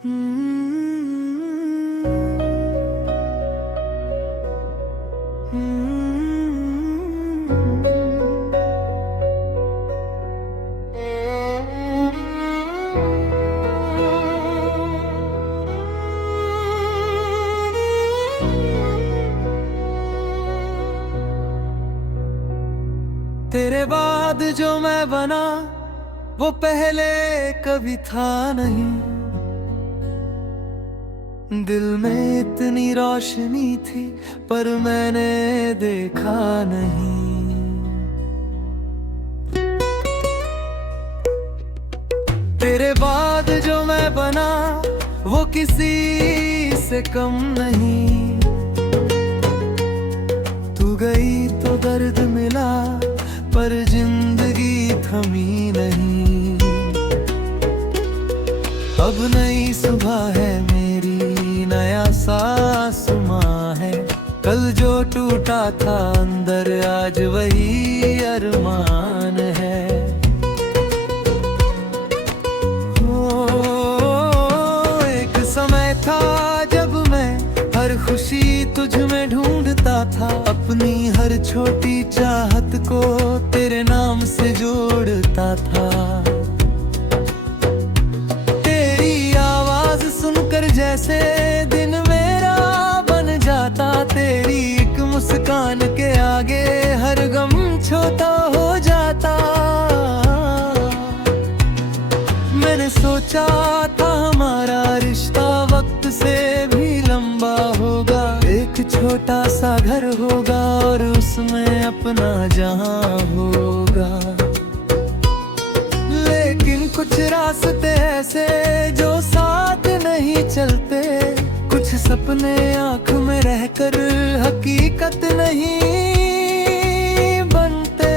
तेरे बाद जो मैं बना वो पहले कभी था नहीं। दिल में इतनी रोशनी थी पर मैंने देखा नहीं। तेरे बाद जो मैं बना वो किसी से कम नहीं। तू गई तो दर्द मिला पर जिंदगी थमी नहीं। अब नई सुबह है मेरी, नया आसमां है। कल जो टूटा था अंदर आज वही अरमान है। एक समय था जब मैं हर खुशी तुझ में ढूंढता था। अपनी हर छोटी चाहत को तेरे नाम से जोड़ता था। तेरी आवाज सुनकर जैसे दिन मेरा बन जाता। तेरी एक मुस्कान के आगे हर गम छोटा हो जाता। मैंने सोचा था हमारा रिश्ता वक्त से भी लंबा होगा। एक छोटा सा घर होगा और उसमें अपना जहां होगा। लेकिन कुछ रास्ते ऐसे जो साथ नहीं चलते। कुछ सपने आंख में रहकर हकीकत नहीं बनते।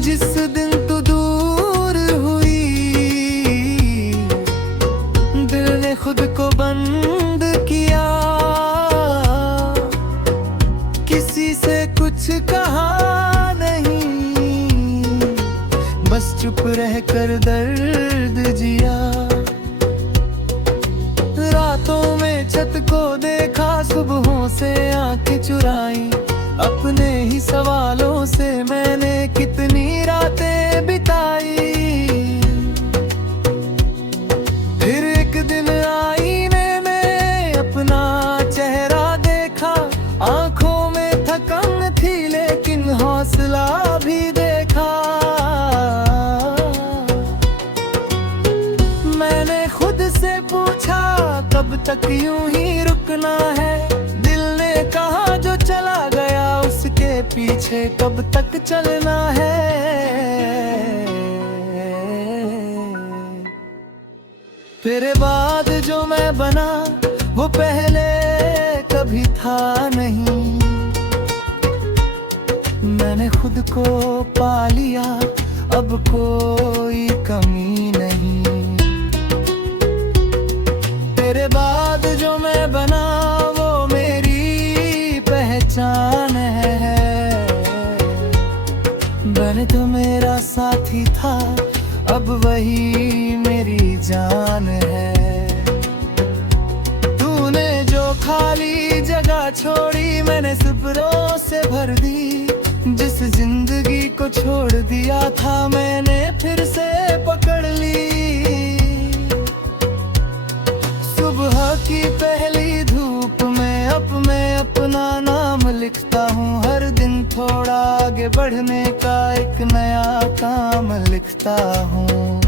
जिस दिन तू दूर हुई दिल ने खुद को बंद किया। किसी से कुछ कहा नहीं, बस चुप रहकर दर्द जिया। रातों में छत को देखा, सुबहों से आंखें चुराई। अपने ही सवालों से मैंने कितनी रातें बिताई। फिर एक दिन आईने में अपना चेहरा देखा। आंखों में थकन थी लेकिन हौसला भी देखा। मैंने खुद से पूछा कब तक यूं ही रुकना है। दिल ने कहा जो चला गया उसके पीछे कब तक चलना है। तेरे बाद जो मैं बना वो पहले कभी था नहीं। मैंने खुद को पा लिया अब कोई कमी नहीं। तेरे बाद जो मैं बना वो मेरी पहचान है। बन तो मेरा साथी था अब वही मेरी जान है। तूने जो खाली जगह छोड़ी मैंने सब्रों से भर दी। जिस जिंदगी को छोड़ दिया था मैंने फिर से पकड़ ली। सुबह की पहली धूप में अब मैं अपना नाम लिखता हूँ। हर दिन थोड़ा आगे बढ़ने का एक नया काम लिखता हूँ।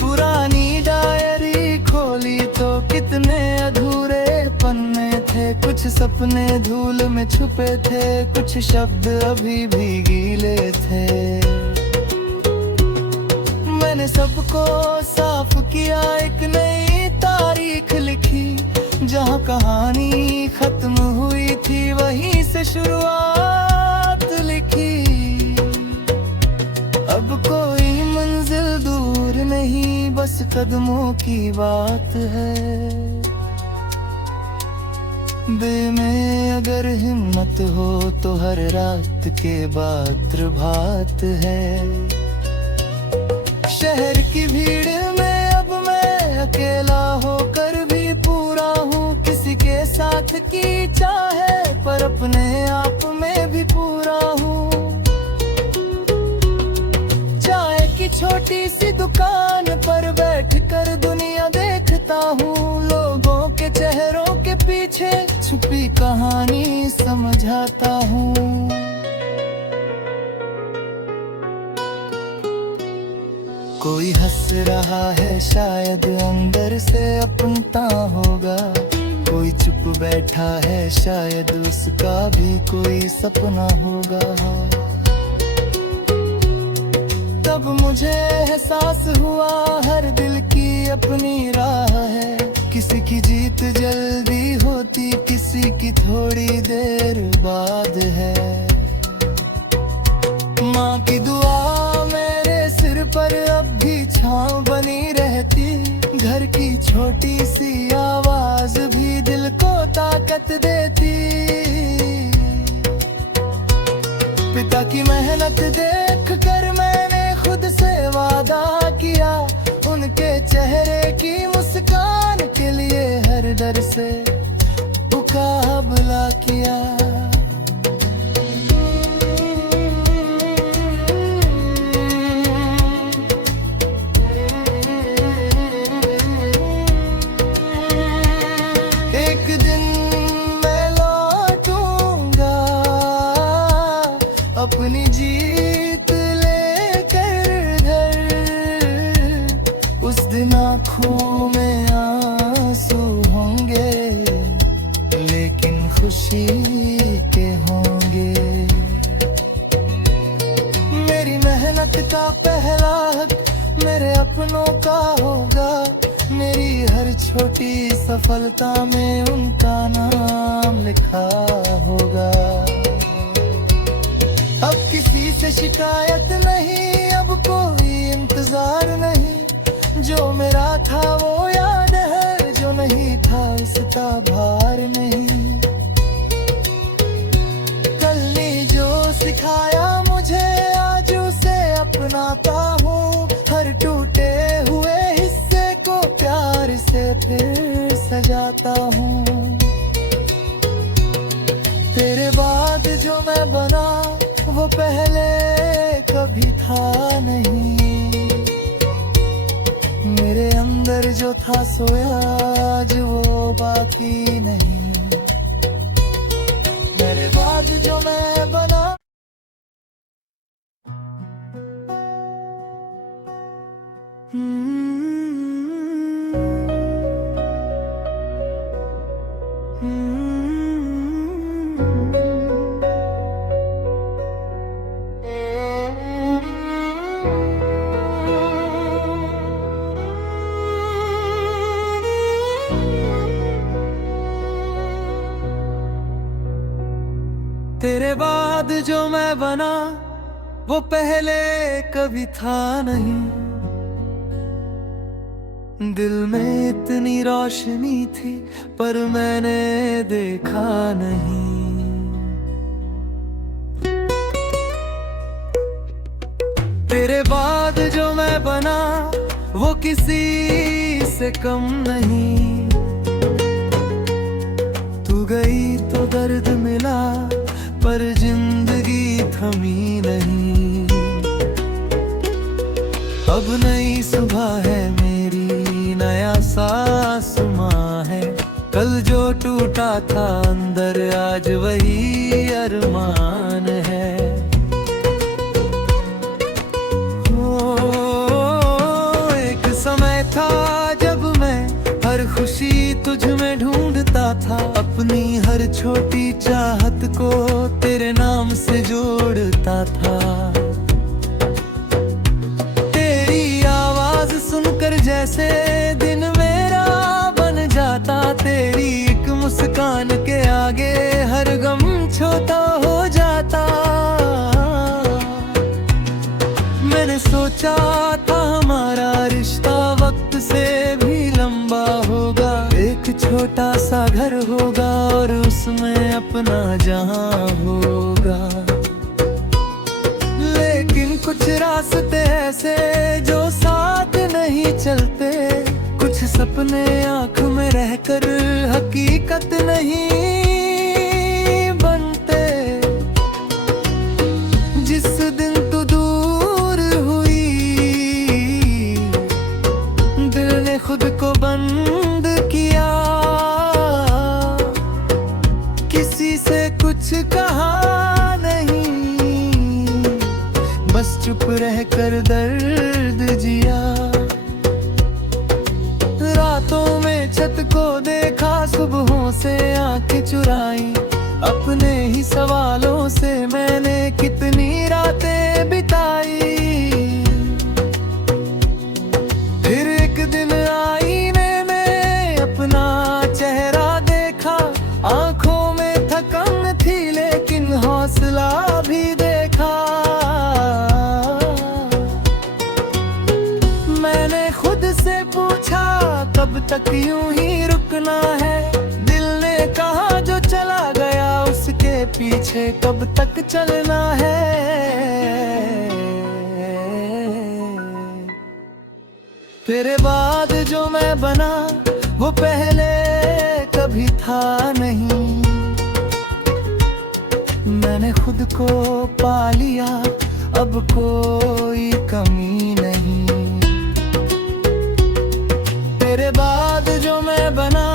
पुरानी डायरी खोली तो कितने अधूरे पन्ने थे। कुछ सपने धूल में छुपे थे, कुछ शब्द अभी भी गीले थे। मैंने सबको साफ किया, एक नई तारीख लिखी। जहाँ कहानी खत्म हुई थी वहीं से शुरुआत लिखी। अब कोई मंजिल दूर नहीं बस कदमों की बात है। दिल में अगर हिम्मत हो तो हर रात के बाद प्रभात है। शहर की भीड़ में अब मैं अकेला होकर भी पूरा हूँ। किसी के साथ की चाहे पर अपने आप में भी पूरा हूँ। चाय की छोटी सी दुकान पर बैठ कर दुनिया देखता हूँ। लोगों के चेहरों के पीछे छुपी कहानी समझाता हूँ। कोई हंस रहा है शायद अंदर से अपनता होगा। कोई चुप बैठा है शायद उसका भी कोई सपना होगा। तब मुझे एहसास हुआ हर दिल की अपनी राह है। किसी की जीत जल्दी होती, किसी की थोड़ी देर बाद है। माँ की दुआ मेरे सिर पर अब भी छाँव बनी रहती। घर की छोटी सी आवाज भी दिल को ताकत देती। पिता की मेहनत देख कर मैंने खुद से वादा किया। उनके चेहरे की मुस्कान के लिए हर दर से मुकाबला किया। एक दिन मैं लौटूंगा अपनी जीत लेकर घर। उस दिन आँखों में आंसू होंगे लेकिन खुशी के होंगे। मेरी मेहनत का पहला हक मेरे अपनों का होगा। मेरी हर छोटी सफलता में उनका नाम लिखा होगा। अब किसी से शिकायत नहीं, अब कोई इंतजार नहीं। जो मेरा था वो याद है, जो नहीं था उसका भार नहीं। कल ने जो सिखाया मुझे आज उसे अपनाता हूँ। हर टूटे हुए हिस्से को प्यार से फिर सजाता हूँ। तेरे बाद जो मैं बना वो पहले कभी था नहीं। मेरे अंदर जो था सोया आज वो बाकी नहीं। मेरे बाद जो मैं बना तेरे बाद जो मैं बना वो पहले कभी था नहीं। दिल में इतनी रोशनी थी पर मैंने देखा नहीं। तेरे बाद जो मैं बना वो किसी से कम नहीं। तू गई तो दर्द मिला पर जिंदगी थमी नहीं। अब नई सुबह है मेरी, नया आसमां है। कल जो टूटा था अंदर आज वही अरमान है। एक समय था जब मैं हर खुशी तुझ में ढूंढता था। अपनी हर छोटी चाहत को तेरे नाम से जोड़ता था। तेरी आवाज सुनकर जैसे दिन मेरा बन जाता। तेरी एक मुस्कान के आगे हर गम छोटा हो जाता। मैंने सोचा था हमारा रिश्ता वक्त से भी लंबा होगा। एक छोटा सा घर होगा और उसमें अपना जहां होगा। लेकिन कुछ रास्ते ऐसे जो रहकर हकीकत नहीं बनते। जिस दिन तू दूर हुई, दिल ने खुद को बंद किया, किसी से कुछ कहा नहीं, बस चुप रहकर दर्द जिया। रातों में छत को देखा, सुबहों से आंखें चुराई, अपने ही सवालों से मैंने कितनी रातें बिताई। फिर एक दिन आईने में अपना चेहरा देखा, आंखों में थकन थी लेकिन हौसला भी देखा। मैंने खुद से पूछा कब तक यूं ही रुकना है, दिल ने कहा जो चला गया उसके पीछे कब तक चलना है। तेरे बाद जो मैं बना वो पहले कभी था नहीं, मैंने खुद को पा लिया अब कोई कमी नहीं। तेरे बाद जो मैं बना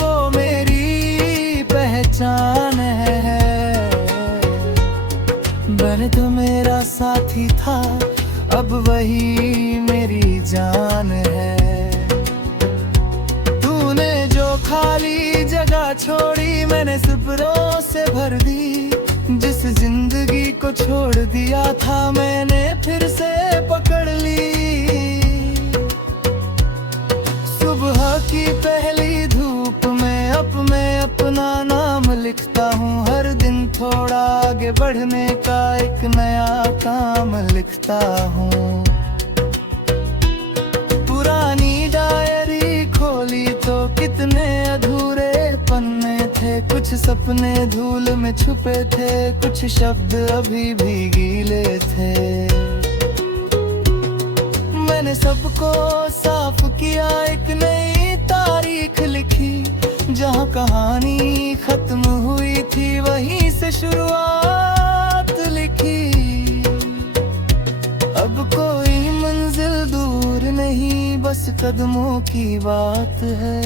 वो मेरी पहचान है, बन तो मेरा साथी था अब वही मेरी जान है। तूने जो खाली जगह छोड़ी मैंने सब्रों से भर दी, जिस जिंदगी को छोड़ दिया था मैंने फिर से पकड़ ली। सुबह की पहली धूप में अब मैं अपना नाम लिखता हूँ, हर दिन थोड़ा आगे बढ़ने का एक नया काम लिखता हूँ। पुरानी डायरी खोली तो कितने अधूरे पन्ने थे, कुछ सपने धूल में छुपे थे, कुछ शब्द अभी भी गीले थे। मैंने सबको साफ किया, एक नई तारीख लिखी, जहाँ कहानी खत्म हुई थी वहीं से शुरुआत लिखी। अब कोई मंजिल दूर नहीं, बस कदमों की बात है।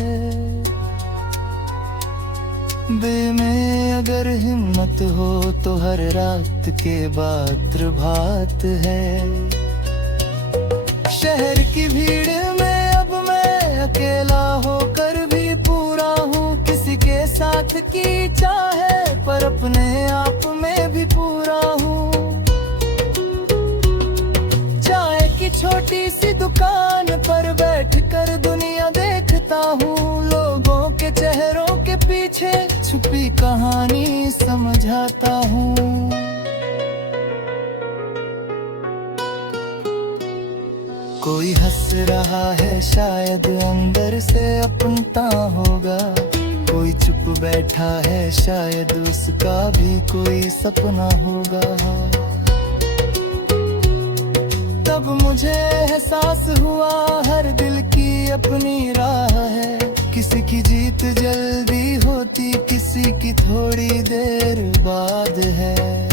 दिल में अगर हिम्मत हो तो हर रात के बाद प्रभात है। शहर की भीड़ में अब मैं अकेला होकर भी पूरा हूँ, किसी के साथ की चाहे पर अपने आप में भी पूरा हूँ। चाय की छोटी सी दुकान पर बैठकर दुनिया देखता हूँ, लोगों के चेहरों के पीछे छुपी कहानी समझाता हूँ। कोई हंस रहा है शायद अंदर से अपनता होगा, कोई चुप बैठा है शायद उसका भी कोई सपना होगा। तब मुझे एहसास हुआ हर दिल की अपनी राह है, किसी की जीत जल्दी होती किसी की थोड़ी देर बाद है।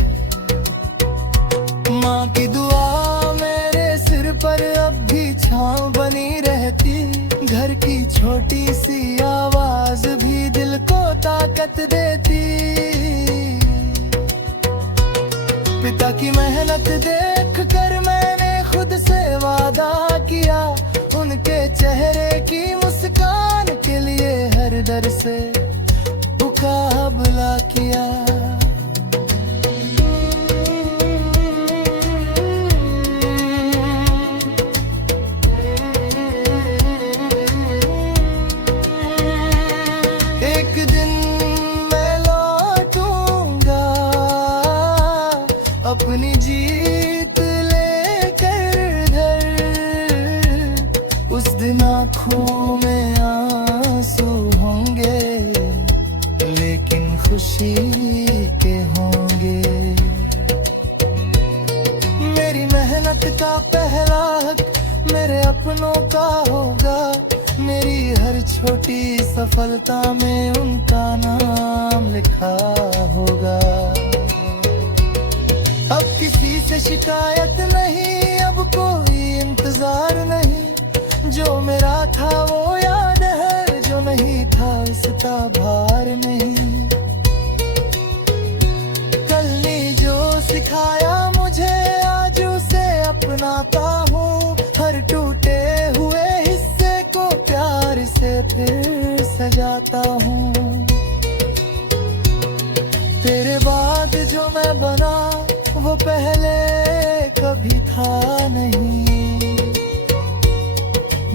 माँ की दुआ मेरे सिर पर अब भी छाँव बनी रहती, घर की छोटी सी आवाज भी दिल को ताकत देती। पिता की मेहनत देख कर मैंने खुद से वादा किया, उनके चेहरे की मुस्कान के लिए हर दर से मुकाबला किया। एक दिन मैं लौटूंगा अपनी जीत लेकर घर, उस दिन आँखों में आंसू होंगे लेकिन खुशी के होंगे। मेरी मेहनत का पहला हक मेरे अपनों का होगा, मेरी हर छोटी सफलता में उनका नाम लिखा होगा। अब किसी से शिकायत नहीं, अब कोई इंतजार नहीं, जो मेरा था वो याद है, जो नहीं था उसका भार नहीं। कल ने जो सिखाया मुझे आज उसे अपनाता हूँ, हर टूटे हुए हिस्से को प्यार से फिर सजाता हूँ। तेरे बाद जो मैं बना वो पहले कभी था नहीं,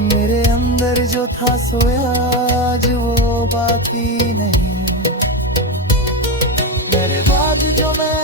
मेरे अंदर जो था सोया आज वो बाकी नहीं। मेरे बाद जो मैं